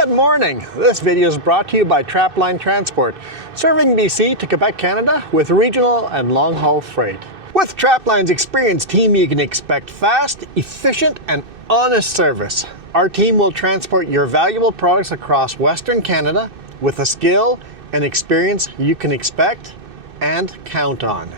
Good morning! This video is brought to you by Trapline Transport, serving BC to Quebec, Canada with regional and long-haul freight. With Trapline's experienced team, you can expect fast, efficient, and honest service. Our team will transport your valuable products across Western Canada with a skill and experience you can expect and count on.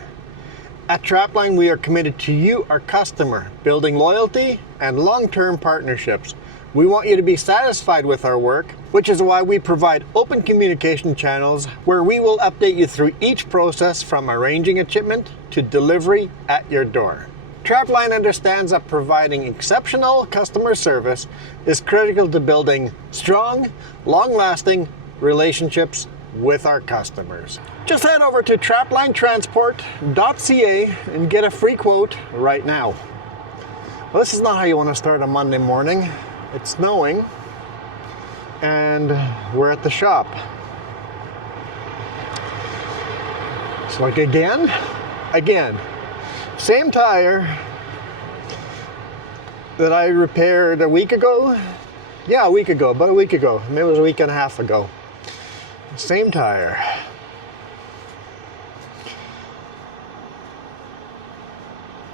At Trapline, we are committed to you, our customer, building loyalty and long-term partnerships. We want you to be satisfied with our work, which is why we provide open communication channels where we will update you through each process from arranging a shipment to delivery at your door. Trapline understands that providing exceptional customer service is critical to building strong, long-lasting relationships with our customers. Just head over to traplinetransport.ca and get a free quote right now. Well, this is not how you want to start a Monday morning. It's snowing, and we're at the shop. So like again, same tire that I repaired a week ago. Yeah, about a week ago. Maybe it was a week and a half ago. Same tire.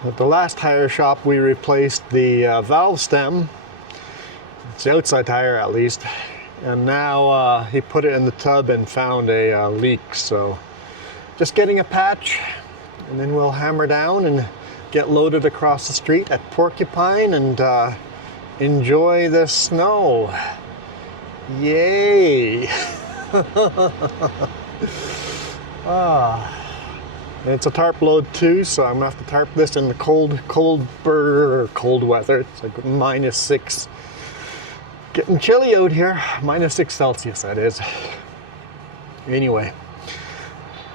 At the last tire shop, we replaced the valve stem. It's the outside tire at least, and now he put it in the tub and found a leak, so just getting a patch, and then we'll hammer down and get loaded across the street at Porcupine and enjoy the snow. Yay! It's a tarp load too, so I'm gonna have to tarp this in the cold weather. It's like -6. Getting chilly out here, -6 Celsius that is. Anyway,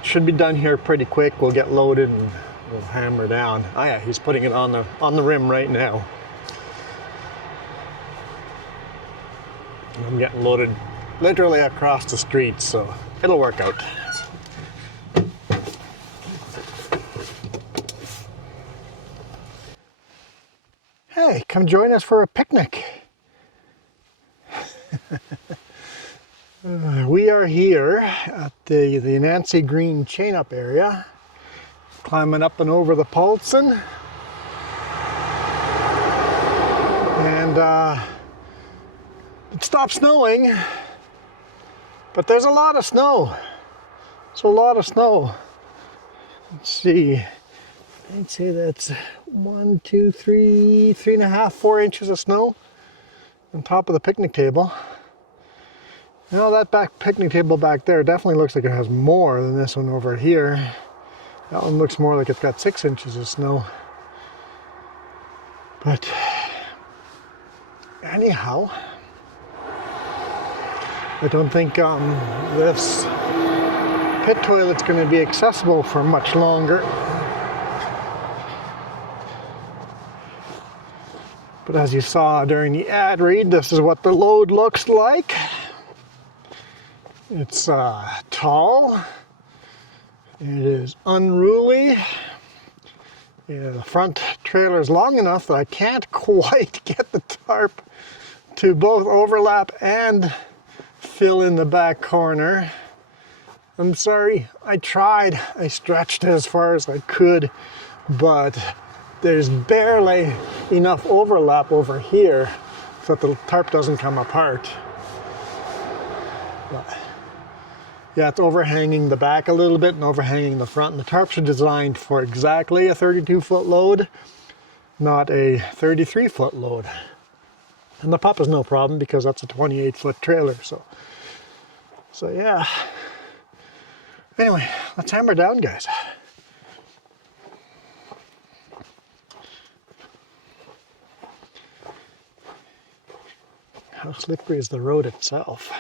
should be done here pretty quick. We'll get loaded and we'll hammer down. Oh yeah, he's putting it on the rim right now. I'm getting loaded literally across the street, so it'll work out. Hey, come join us for a picnic. We are here at the Nancy Green chain-up area, climbing up and over the Paulson, and it stopped snowing, but there's a lot of snow. It's a lot of snow. Let's see. I'd say that's 1, 2, 3, 3.5, 4 inches of snow on top of the picnic table. You know, that picnic table back there definitely looks like it has more than this one over here. That one looks more like it's got 6 inches of snow. But anyhow, I don't think this pit toilet's going to be accessible for much longer. But as you saw during the ad read, this is what the load looks like. It's tall. It is unruly. Yeah, the front trailer is long enough that I can't quite get the tarp to both overlap and fill in the back corner. I'm sorry, I tried. I stretched as far as I could, but there's barely enough overlap over here so that the tarp doesn't come apart. But yeah, it's overhanging the back a little bit and overhanging the front. And the tarps are designed for exactly a 32-foot load, not a 33-foot load. And the pup is no problem because that's a 28-foot trailer. So yeah. Anyway, let's hammer down, guys. How slippery is the road itself?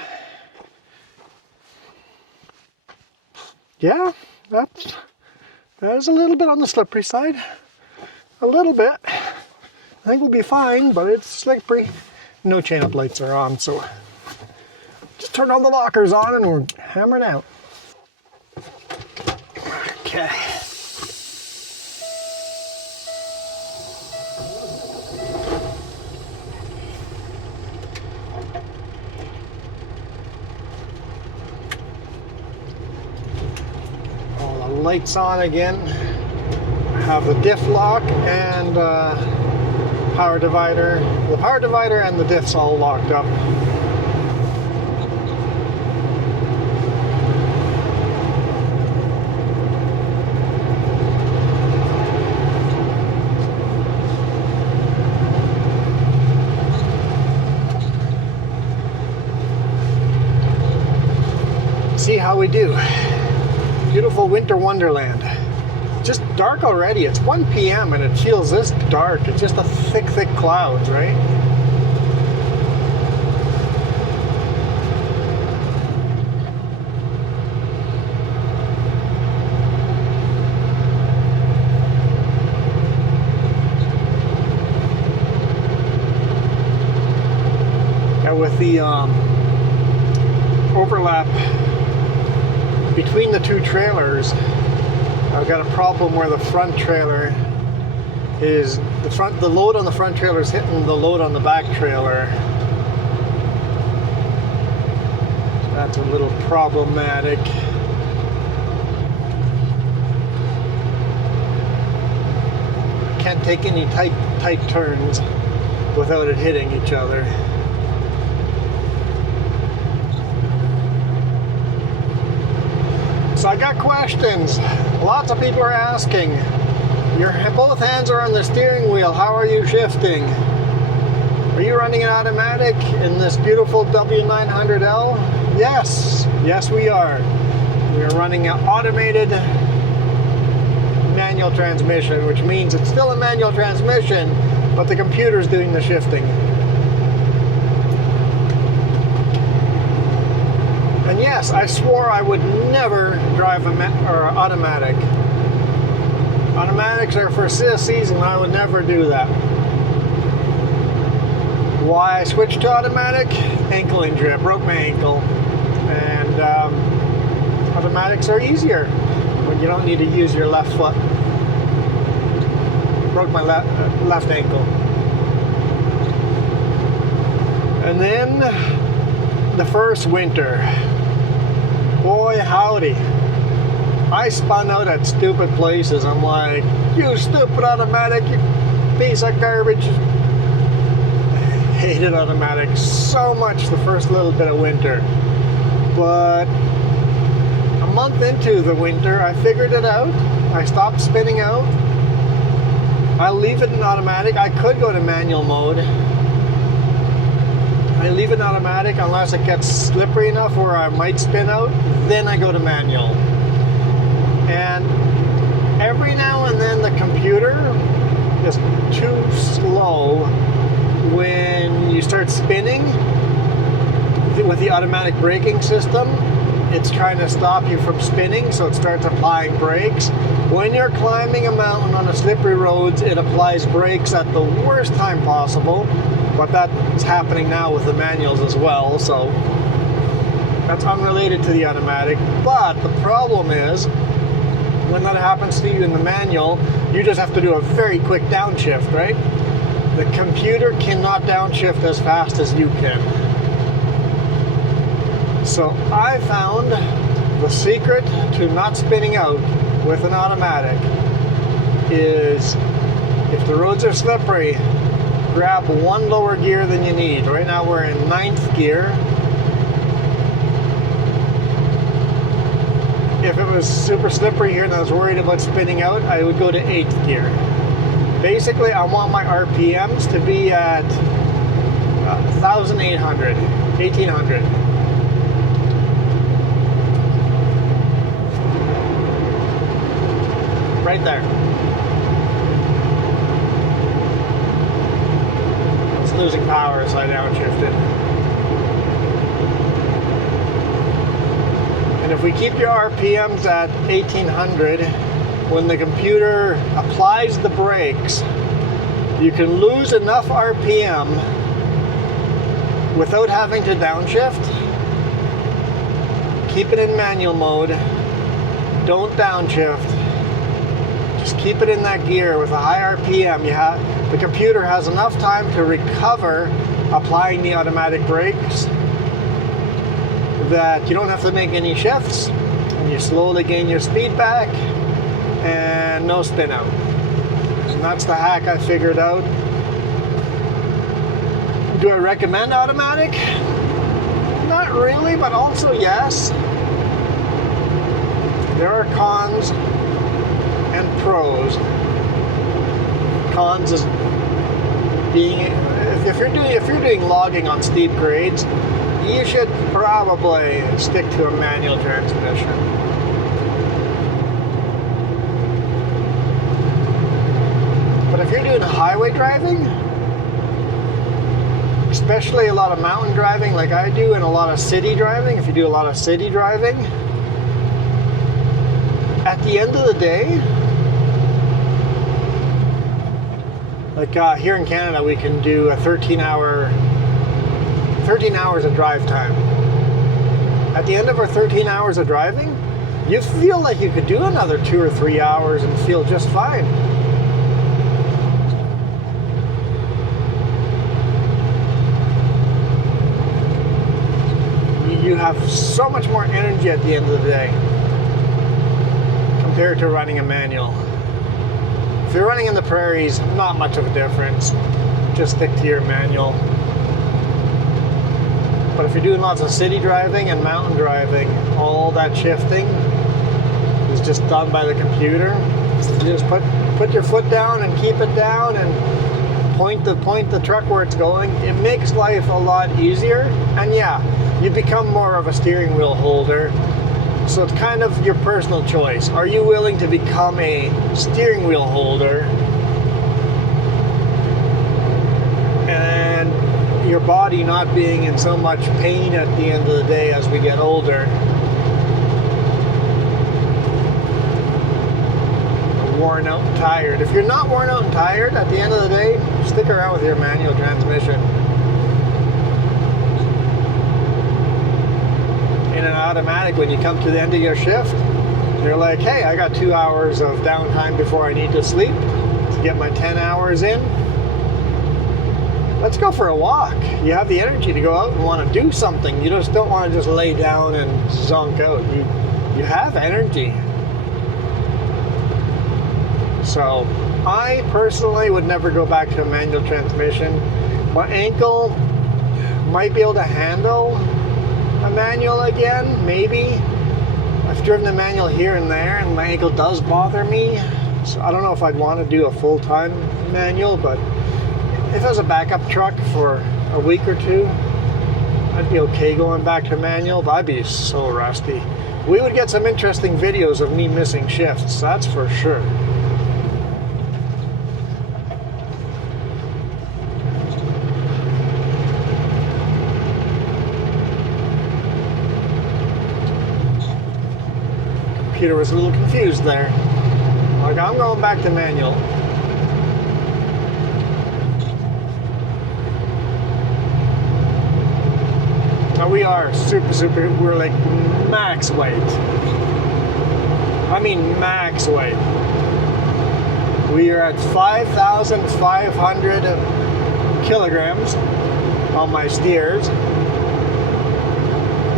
Yeah, that is a little bit on the slippery side. A little bit. I think we'll be fine, but it's slippery. No chain-up lights are on, so just turn all the lockers on and we're hammering out. Okay. lights on again. Have the diff lock and power divider. The power divider and the diffs all locked up. See how we do. Beautiful winter wonderland. Just dark already. It's 1 p.m. and it feels this dark. It's just a thick clouds, right? And with the overlap between the two trailers, I've got a problem where the front trailer is the load on the front trailer is hitting the load on the back trailer. That's a little problematic. Can't take any tight turns without it hitting each other. So I got questions. Lots of people are asking, both hands are on the steering wheel, how are you shifting? Are you running an automatic in this beautiful W900L? Yes we are. We are running an automated manual transmission, which means it's still a manual transmission, but the computer's doing the shifting. And yes, I swore I would never drive an automatic. Automatics are for sissies, and I would never do that. Why I switched to automatic? Ankle injury. I broke my ankle. And automatics are easier when you don't need to use your left foot. Broke my left ankle. And then the first winter. Boy, howdy. I spun out at stupid places. I'm like, you stupid automatic, you piece of garbage. I hated automatics so much the first little bit of winter. But a month into the winter, I figured it out. I stopped spinning out. I'll leave it in automatic. I could go to manual mode. I leave it in automatic unless it gets slippery enough where I might spin out, then I go to manual. And every now and then the computer is too slow when you start spinning with the automatic braking system. It's trying to stop you from spinning, so it starts applying brakes. When you're climbing a mountain on the slippery roads, it applies brakes at the worst time possible. But that's happening now with the manuals as well, so that's unrelated to the automatic. But the problem is, when that happens to you in the manual, you just have to do a very quick downshift, right? The computer cannot downshift as fast as you can. So I found the secret to not spinning out with an automatic is, if the roads are slippery, grab one lower gear than you need. Right now we're in 9th gear. If it was super slippery here and I was worried about spinning out, I would go to 8th gear. Basically, I want my RPMs to be at 1,800, 1,800. Right there. Losing power, so I downshifted. And if we keep your RPMs at 1800, when the computer applies the brakes, you can lose enough RPM without having to downshift. Keep it in manual mode. Don't downshift. Just keep it in that gear with a high RPM. The computer has enough time to recover applying the automatic brakes that you don't have to make any shifts, and you slowly gain your speed back, and no spin out. And that's the hack I figured out. Do I recommend automatic? Not really, but also yes. There are cons and pros. Cons is being, if you're doing logging on steep grades, you should probably stick to a manual transmission. But if you're doing highway driving, especially a lot of mountain driving like I do, and a lot of city driving, if you do a lot of city driving, at the end of the day, like here in Canada, we can do a 13 hours of drive time. At the end of our 13 hours of driving, you feel like you could do another 2 or 3 hours and feel just fine. You have so much more energy at the end of the day compared to running a manual. If you're running in the prairies, not much of a difference. Just stick to your manual. But if you're doing lots of city driving and mountain driving, all that shifting is just done by the computer. You just put your foot down and keep it down and point the truck where it's going. It makes life a lot easier. And yeah, you become more of a steering wheel holder. So it's kind of your personal choice. Are you willing to become a steering wheel holder and your body not being in so much pain at the end of the day as we get older? Worn out and tired. If you're not worn out and tired at the end of the day, stick around with your manual transmission. In an automatic, when you come to the end of your shift, you're like, hey, I got 2 hours of downtime before I need to sleep to get my 10 hours in. Let's go for a walk. You have the energy to go out and want to do something. You just don't want to just lay down and zonk out. You have energy. So I personally would never go back to a manual transmission. My ankle might be able to handle a manual again, maybe. I've driven a manual here and there and my ankle does bother me, so I don't know if I'd want to do a full-time manual, but if it was a backup truck for a week or two, I'd be okay going back to manual, but I'd be so rusty. We would get some interesting videos of me missing shifts, that's for sure. Computer was a little confused there. Like, I'm going back to manual. Now we are super, we're like max weight. I mean max weight. We are at 5,500 kilograms on my steers.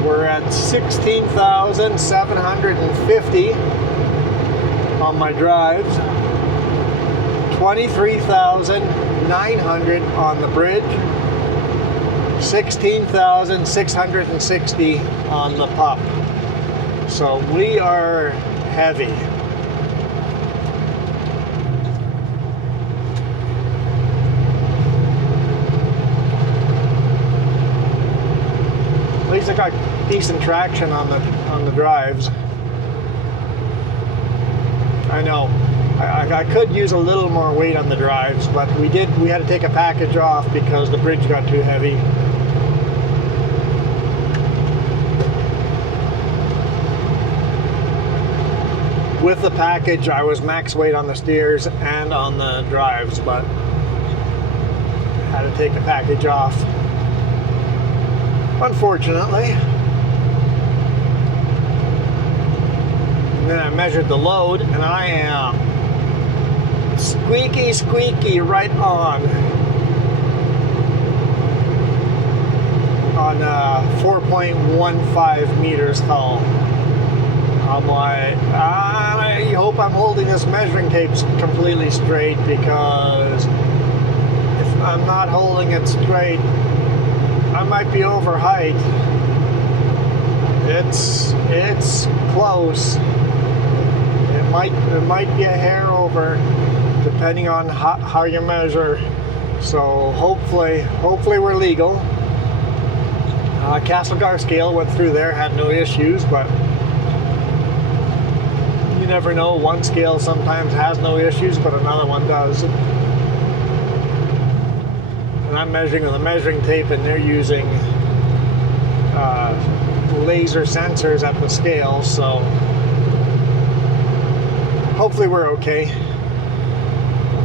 We're at 16,750 on my drives, 23,900 on the bridge, 16,660 on the pup. So we are heavy. At least I got decent traction on the drives. I know I could use a little more weight on the drives, but we had to take a package off because the bridge got too heavy. With the package, I was max weight on the steers and on the drives, but had to take the package off, unfortunately. And then I measured the load, and I am squeaky right on 4.15 meters tall. I'm like, I hope hope I'm holding this measuring tape completely straight, because if I'm not holding it straight, I might be over height. It's close. It might be a hair over, depending on how you measure. So hopefully we're legal. Castlegar scale went through there, had no issues, but you never know. One scale sometimes has no issues, but another one does. And I'm measuring with a measuring tape, and they're using laser sensors at the scale, so hopefully we're okay.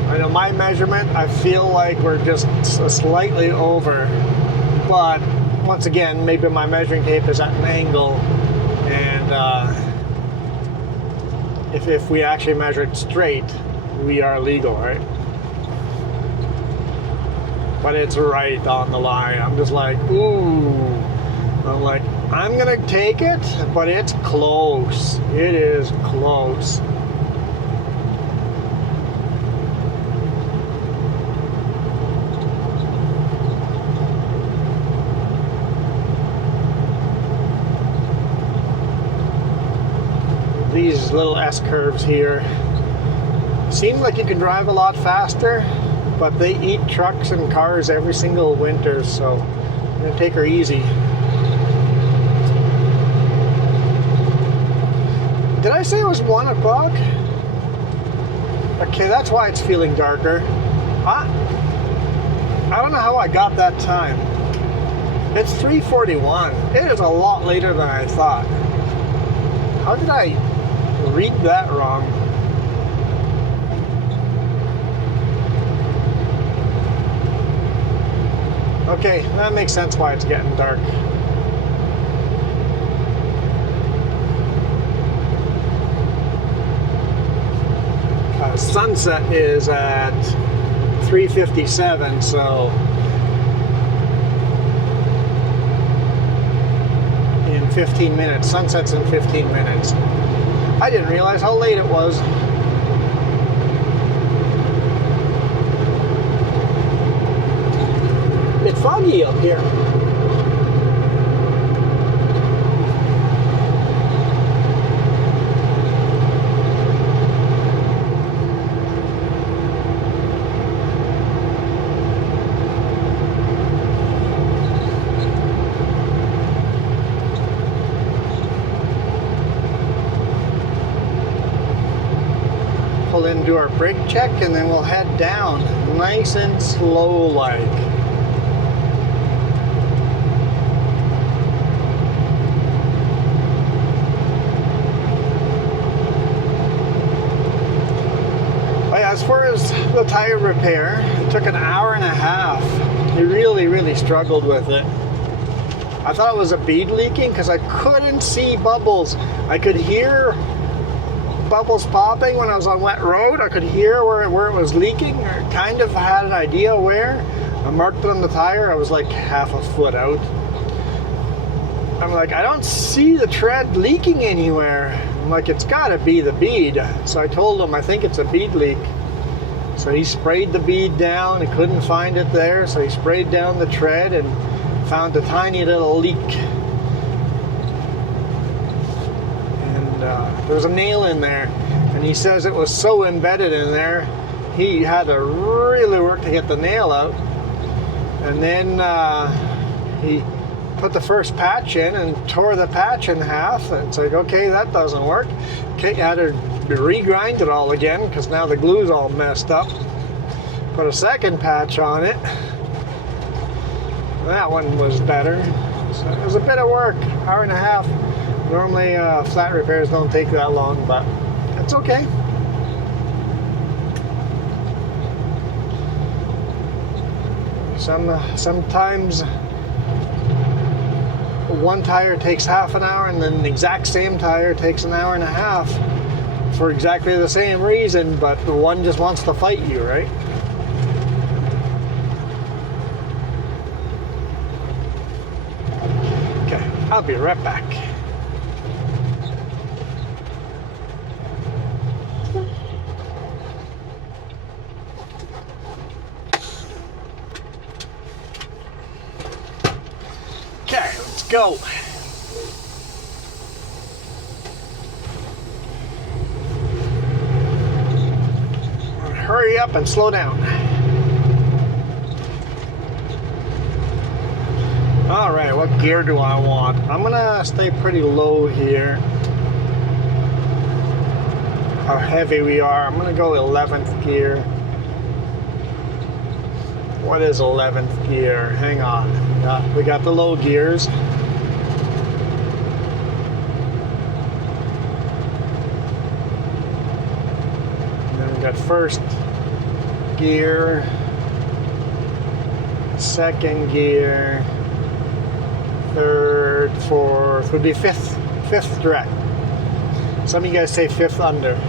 I know my measurement, I feel like we're just slightly over, but once again, maybe my measuring tape is at an angle, and if we actually measure it straight, we are legal, right? But it's right on the line. I'm just like, ooh. I'm like, I'm gonna take it, but it's close. It is close. These little S-curves here seem like you can drive a lot faster, but they eat trucks and cars every single winter, so I'm gonna take her easy. Did I say it was 1 o'clock? Okay, that's why it's feeling darker. Huh? I don't know how I got that time. It's 3:41. It is a lot later than I thought. How did I read that wrong? Okay, that makes sense why it's getting dark. Sunset is at 3:57, so in 15 minutes. Sunset's in 15 minutes. I didn't realize how late it was. It's foggy up here. Pull in, do our brake check, and then we'll head down nice and slow like. As far as the tire repair, it took an hour and a half. We really struggled with it. I thought it was a bead leaking because I couldn't see bubbles. I could hear bubbles popping when I was on wet road. I could hear where it was leaking, or kind of had an idea where. I marked it on the tire. I was like half a foot out. I'm like, I don't see the tread leaking anywhere. I'm like, it's gotta be the bead. So I told him, I think it's a bead leak. So he sprayed the bead down. He couldn't find it there, so he sprayed down the tread and found a tiny little leak. There was a nail in there, and he says it was so embedded in there, he had to really work to get the nail out. And then he put the first patch in and tore the patch in half. And it's like, okay, that doesn't work. Okay, had to regrind it all again because now the glue's all messed up. Put a second patch on it. That one was better. So it was a bit of work, hour and a half. Normally flat repairs don't take that long, but it's okay. Sometimes one tire takes half an hour, and then the exact same tire takes an hour and a half for exactly the same reason, but the one just wants to fight you, right? Okay, I'll be right back. go. Hurry up and slow down. All right, what gear do I want? I'm gonna stay pretty low here. How heavy we are. I'm gonna go 11th gear. What is 11th gear? Hang on. We got the low gears. And then we got first gear, second gear, third, fourth, would be fifth direct. Some of you guys say fifth under.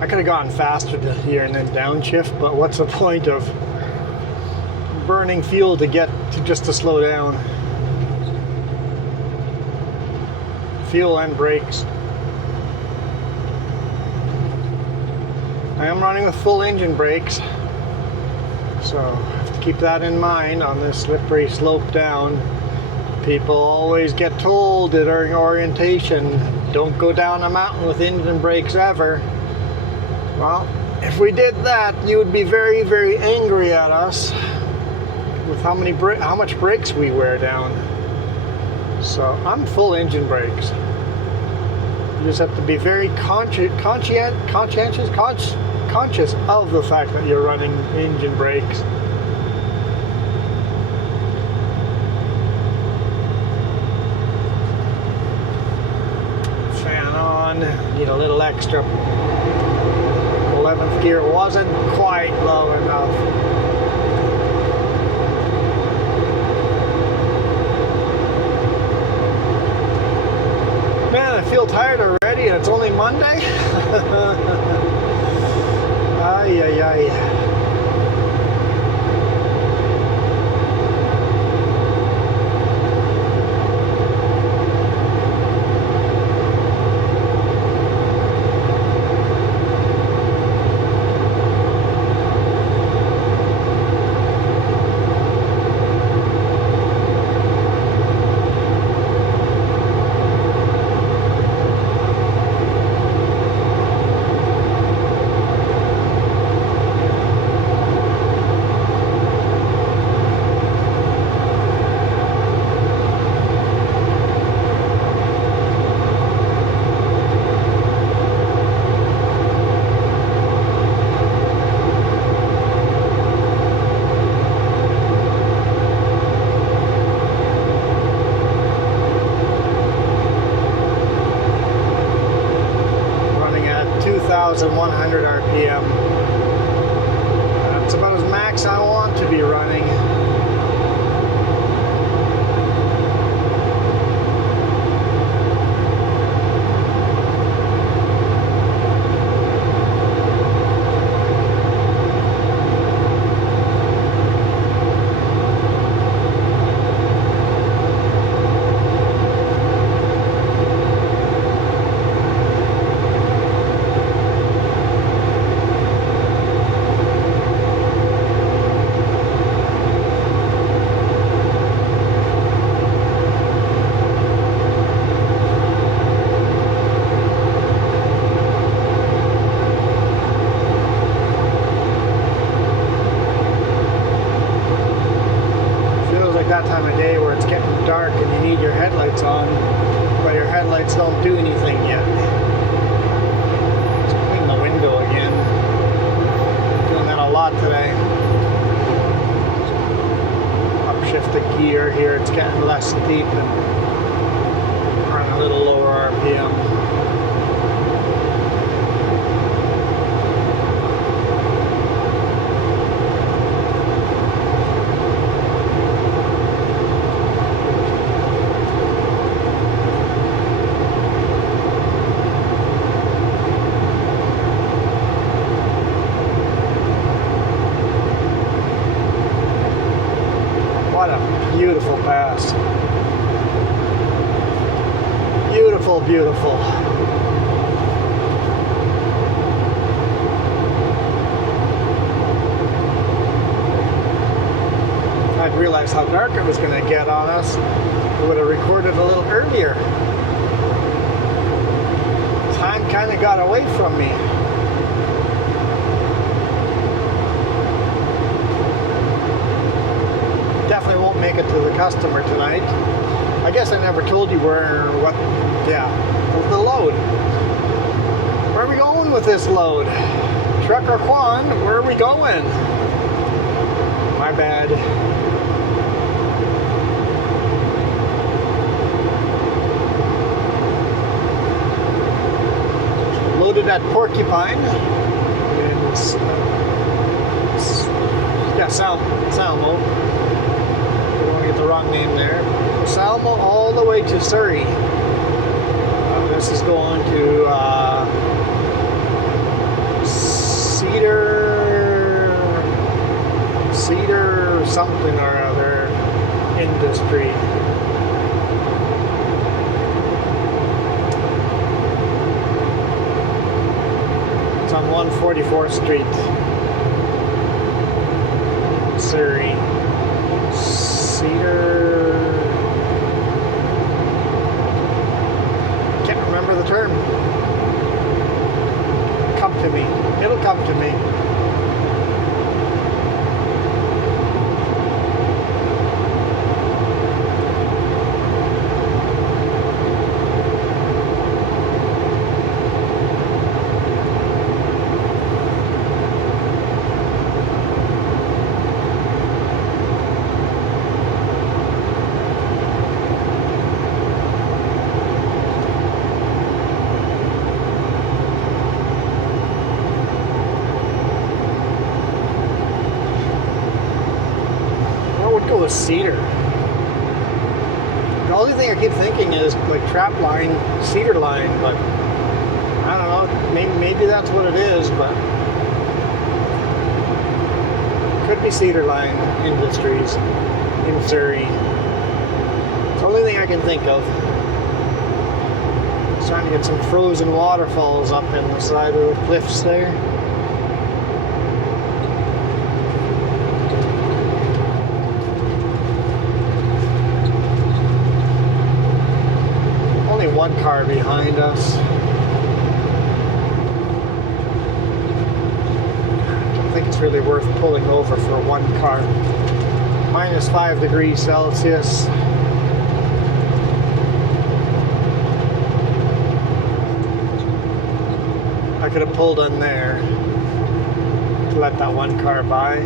I could have gone faster to here and then downshift, but what's the point of burning fuel to get to just to slow down? Fuel and brakes. I am running with full engine brakes, so I have to keep that in mind on this slippery slope down. People always get told during orientation, don't go down a mountain with engine brakes ever. Well, if we did that, you would be very, very angry at us with how much brakes we wear down. So I'm full engine brakes. You just have to be very conscious of the fact that you're running engine brakes. Fan on. Need a little extra. 11th gear wasn't quite low enough. Man, I feel tired already and it's only Monday. Ay, ay, ay. RPM. That's about as max I want to be running. That time of day where it's getting dark and you need your headlights on, but your headlights don't do anything yet. Let's clean the window again. Doing that a lot today. Upshift the gear here, it's getting less steep and running a little lower RPM. Beautiful pass. beautiful, beautiful. I didn't realize how dark it was going to get on us. We would have recorded a little earlier. Time kind of got away from me. Definitely won't make it to the customer tonight. I guess I never told you the load. Where are we going with this load? Trucker Juan, where are we going? My bad. Loaded at Porcupine. Salmo. Don't want to get the wrong name there. Salmo all the way to Surrey. This is going to Cedar something or other industry. It's on 144th Street, Surrey. Cedar. Can't remember the term. Come to me. It'll come to me. Cedar. The only thing I keep thinking is like Trapline, Cedar line, but I don't know. Maybe that's what it is, but could be Cedar Line Industries in Surrey. It's the only thing I can think of. Just trying to get some frozen waterfalls up in the side of the cliffs there. One car behind us. I don't think it's really worth pulling over for one car. Minus 5 degrees Celsius. I could have pulled in there to let that one car by.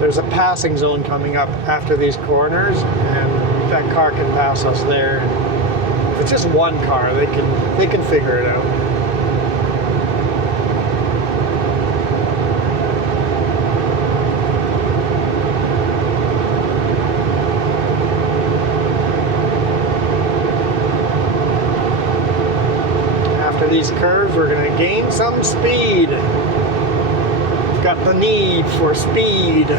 There's a passing zone coming up after these corners, and that car can pass us there. If it's just one car, they can figure it out. After these curves, we're going to gain some speed. We've got the need for speed.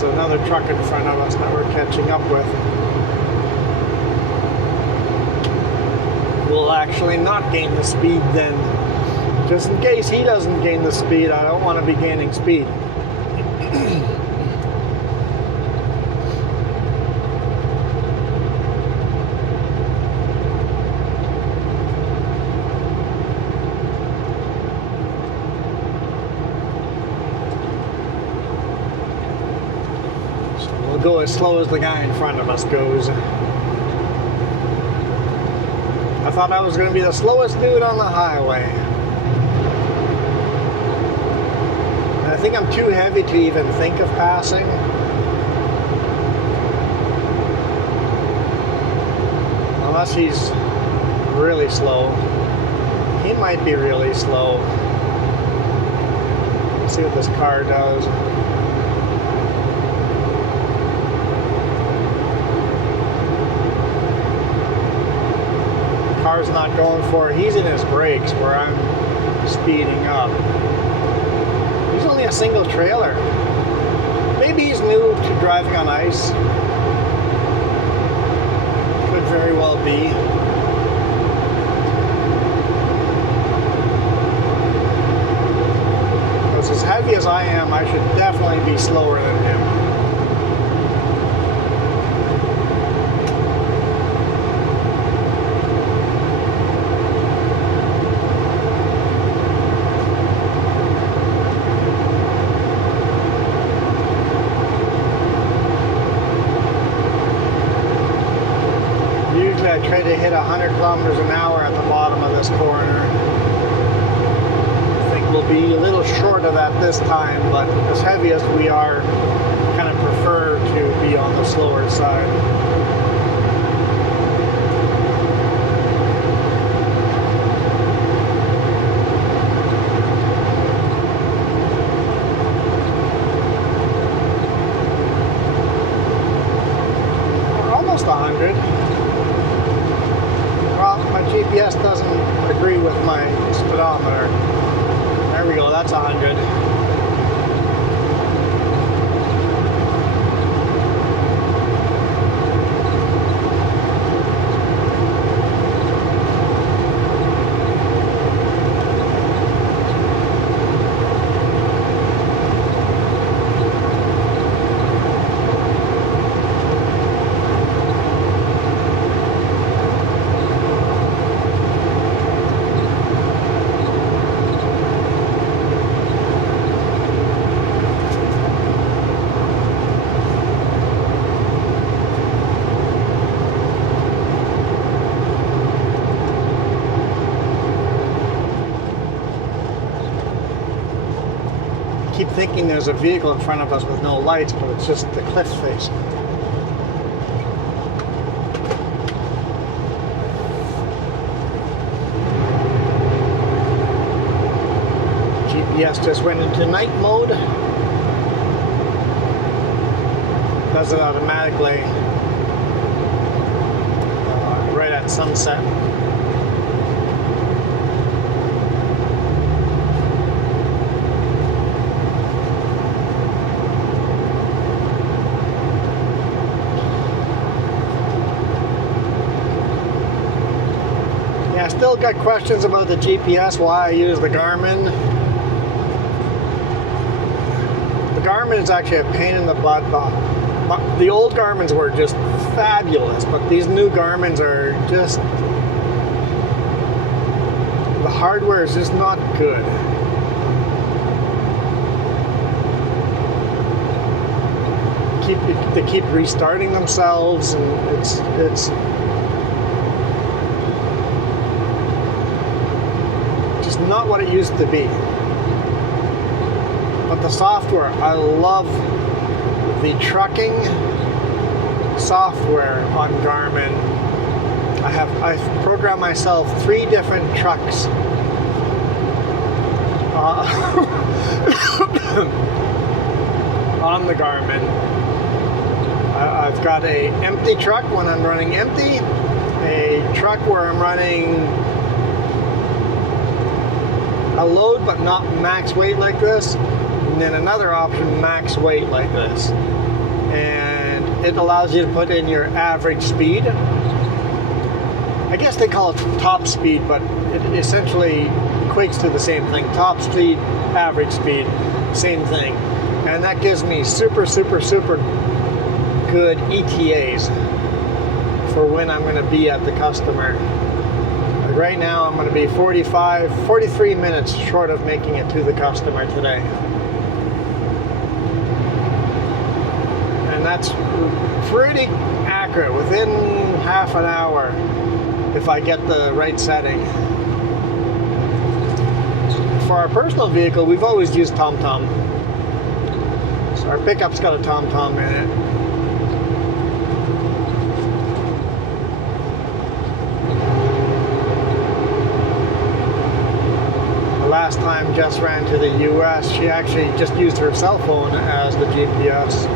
There's another truck in front of us that we're catching up with. We'll actually not gain the speed then. Just in case he doesn't gain the speed, I don't want to be gaining speed. Go as slow as the guy in front of us goes. I thought I was going to be the slowest dude on the highway. And I think I'm too heavy to even think of passing. Unless he's really slow. He might be really slow. Let's see what this car does. Car's not going for it. He's in his brakes where I'm speeding up. He's only a single trailer. Maybe he's new to driving on ice. Could very well be. Because as heavy as I am, I should definitely be slower than him. I try to hit 100 kilometers an hour at the bottom of this corner. I think we'll be a little short of that this time, but as heavy as we are, kind of prefer to be on the slower side. We're almost 100. GPS doesn't agree with my speedometer. There we go, that's 100. Keep thinking there's a vehicle in front of us with no lights, but it's just the cliff face. GPS just went into night mode. Does it automatically right at sunset. Still got questions about the GPS, why I use the Garmin. The Garmin is actually a pain in the butt. The old Garmins were just fabulous, but these new Garmins are just... the hardware is just not good. They keep restarting themselves, and it's not what it used to be. But the software, I love the trucking software on Garmin. I've programmed myself 3 different trucks on the Garmin. I've got a empty truck when I'm running empty, a truck where I'm running a load but not max weight like this, and then another option, max weight like this. And it allows you to put in your average speed. I guess they call it top speed, but it essentially equates to the same thing. Top speed, average speed, same thing. And that gives me super good ETAs for when I'm going to be at the customer. Right now I'm going to be 43 minutes short of making it to the customer today. And that's pretty accurate, within half an hour if I get the right setting. For our personal vehicle, we've always used TomTom. So our pickup's got a TomTom in it. Last time Jess ran to the US, she actually just used her cell phone as the GPS.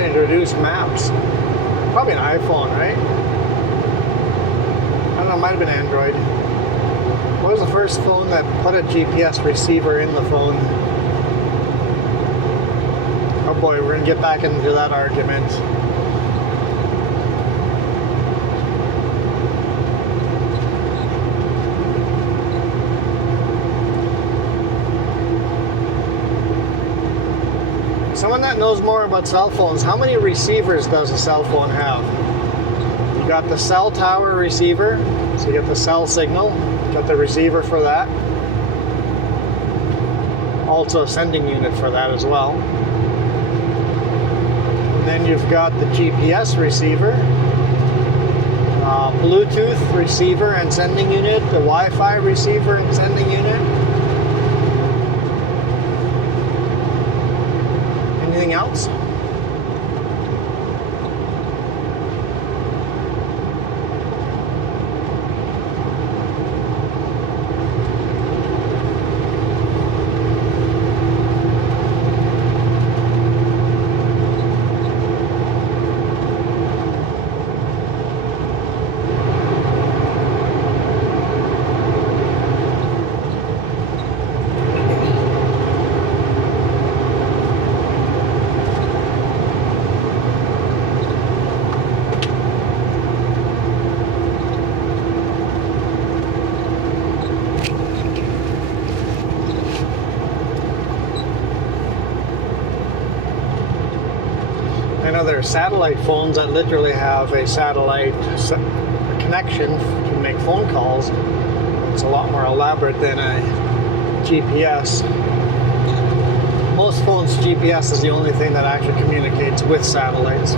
to introduce maps? Probably an iPhone, right? I don't know, it might have been Android. What was the first phone that put a GPS receiver in the phone? Oh boy, we're gonna get back into that argument. Someone that knows more about cell phones, how many receivers does a cell phone have? You got the cell tower receiver, so you get the cell signal, you got the receiver for that. Also a sending unit for that as well. And then you've got the GPS receiver, Bluetooth receiver and sending unit, the Wi-Fi receiver and sending unit. Anything else? I know there are satellite phones that literally have a satellite connection to make phone calls. It's a lot more elaborate than a GPS. Most phones, GPS is the only thing that actually communicates with satellites.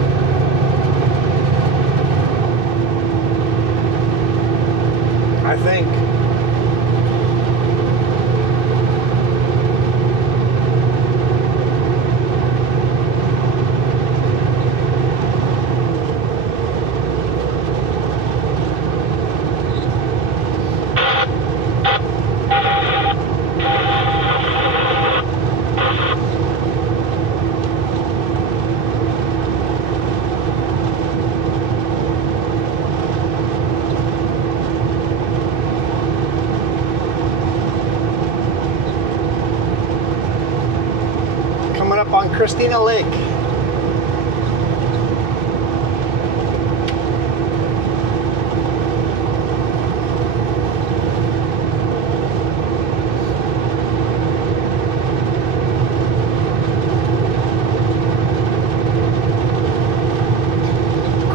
I think. On Christina Lake.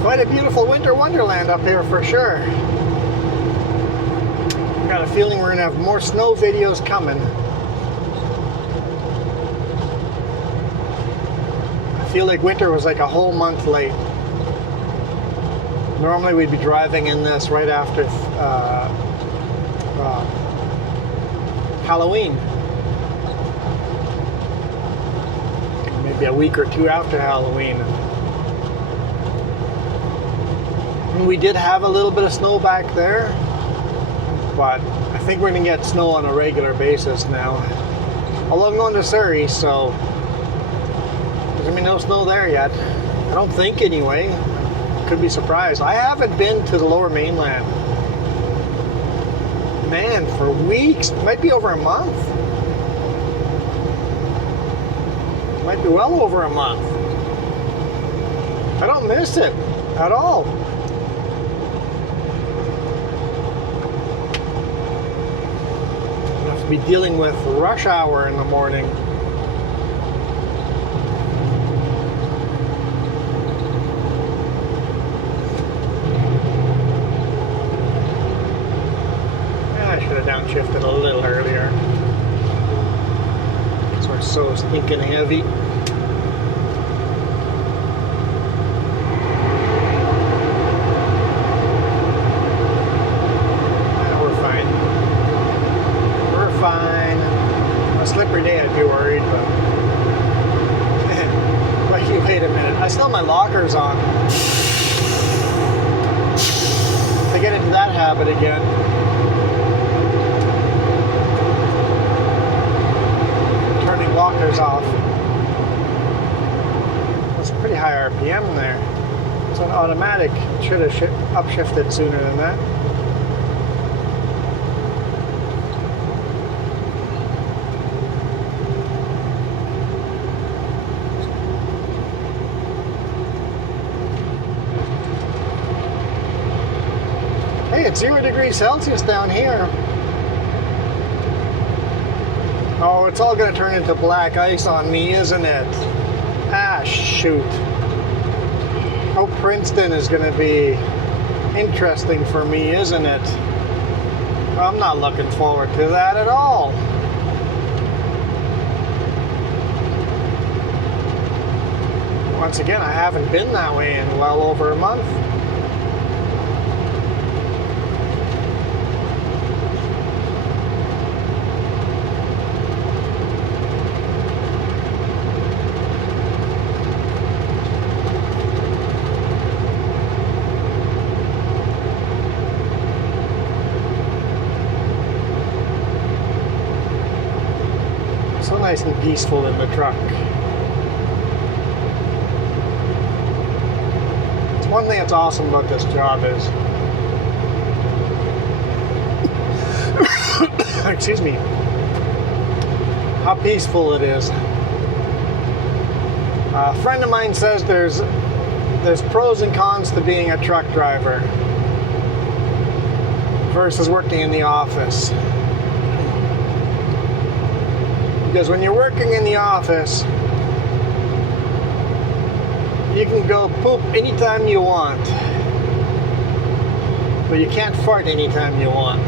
Quite a beautiful winter wonderland up here for sure. Got a feeling we're gonna have more snow videos coming. I feel like winter was like a whole month late. Normally we'd be driving in this right after Halloween. Maybe a week or two after Halloween. And we did have a little bit of snow back there, but I think we're gonna get snow on a regular basis now. Although I'm going to Surrey, so there's gonna be no snow there yet. I don't think anyway. Could be surprised. I haven't been to the lower mainland. Man, for weeks. Might be over a month. Might be well over a month. I don't miss it at all. I have to be dealing with rush hour in the morning. Downshifted a little earlier because we're so stinking heavy. We're fine. We're fine. On a slippery day I'd be worried, but wait a minute. I still have my lockers on. To get into that habit again. Lockers off. It's pretty high RPM there. It's an automatic. It should have upshifted sooner than that. Hey, it's 0 degrees Celsius down here. Oh, it's all going to turn into black ice on me, isn't it? Ah, shoot. Oh, Princeton is going to be interesting for me, isn't it? I'm not looking forward to that at all. Once again, I haven't been that way in well over a month. So nice and peaceful in the truck. It's one thing that's awesome about this job is, excuse me, how peaceful it is. A friend of mine says there's pros and cons to being a truck driver versus working in the office. Because when you're working in the office, you can go poop anytime you want, but you can't fart anytime you want.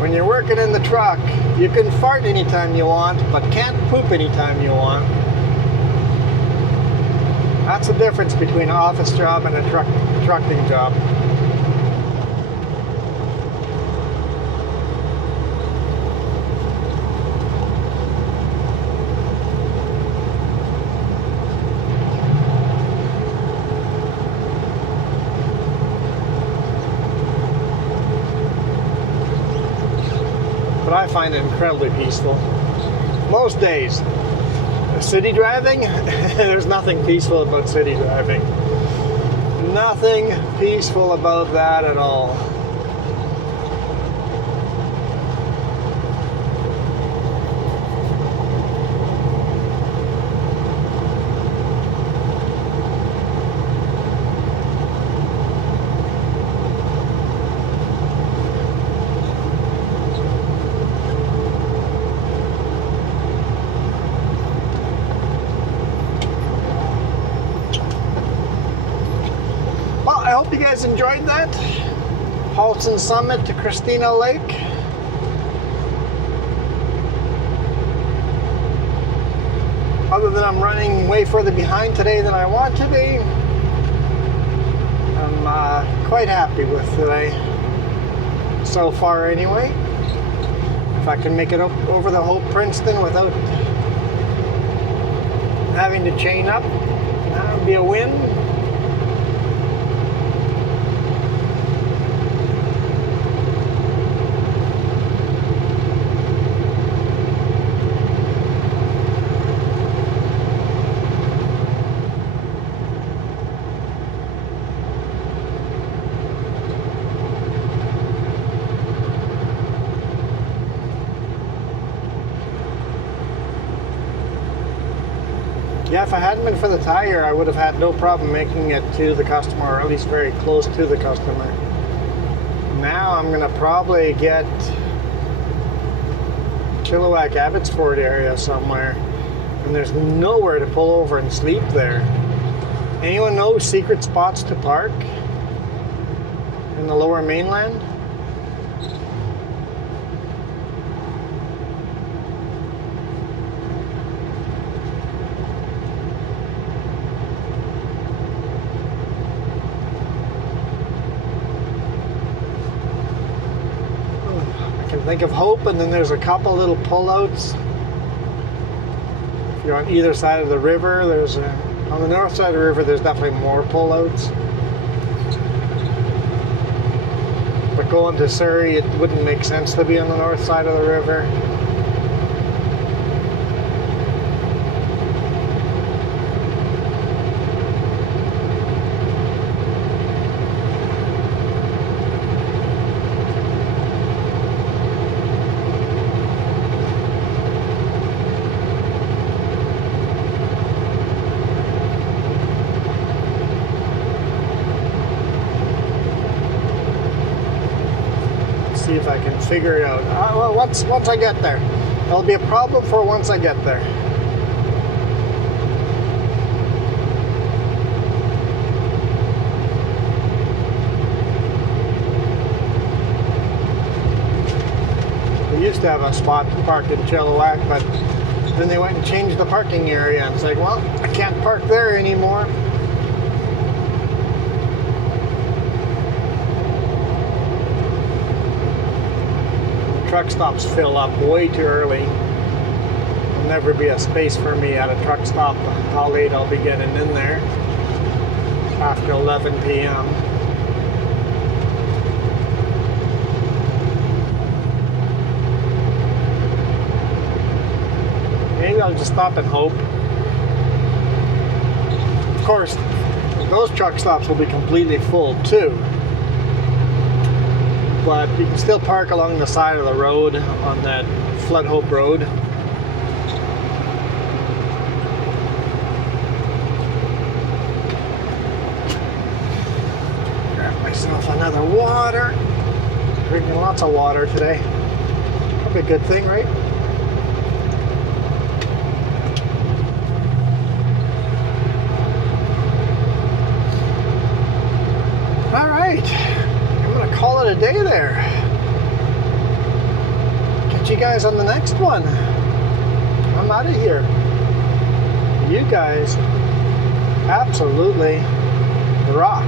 When you're working in the truck, you can fart anytime you want, but can't poop anytime you want. That's the difference between an office job and a trucking job. But I find it incredibly peaceful. Most days. City driving, there's nothing peaceful about city driving. Nothing peaceful about that at all. I hope you guys enjoyed that. Halton Summit to Christina Lake. Other than I'm running way further behind today than I want to be, I'm quite happy with today. So far anyway. If I can make it up over the whole Princeton without having to chain up, that would be a win. Yeah, if I hadn't been for the tire, I would have had no problem making it to the customer, or at least very close to the customer. Now I'm going to probably get Chilliwack, Abbotsford area somewhere, and there's nowhere to pull over and sleep there. Anyone know secret spots to park in the lower mainland? Think of Hope, and then there's a couple little pullouts. If you're on either side of the river, on the north side of the river, there's definitely more pullouts. But going to Surrey, it wouldn't make sense to be on the north side of the river. see if I can figure it out. Well, once I get there. It'll be a problem for once I get there. We used to have a spot to park in Chilliwack, but then they went and changed the parking area, and it's like, well, I can't park there anymore. Truck stops fill up way too early. There'll never be a space for me at a truck stop. How late I'll be getting in there after 11 p.m. Maybe I'll just stop and hope. Of course, those truck stops will be completely full too. But you can still park along the side of the road on that Flood Hope Road. Grab myself another water. Drinking lots of water today. Probably a good thing, right? All right. Call it a day there. Catch you guys on the next one. I'm out of here. You guys absolutely rock.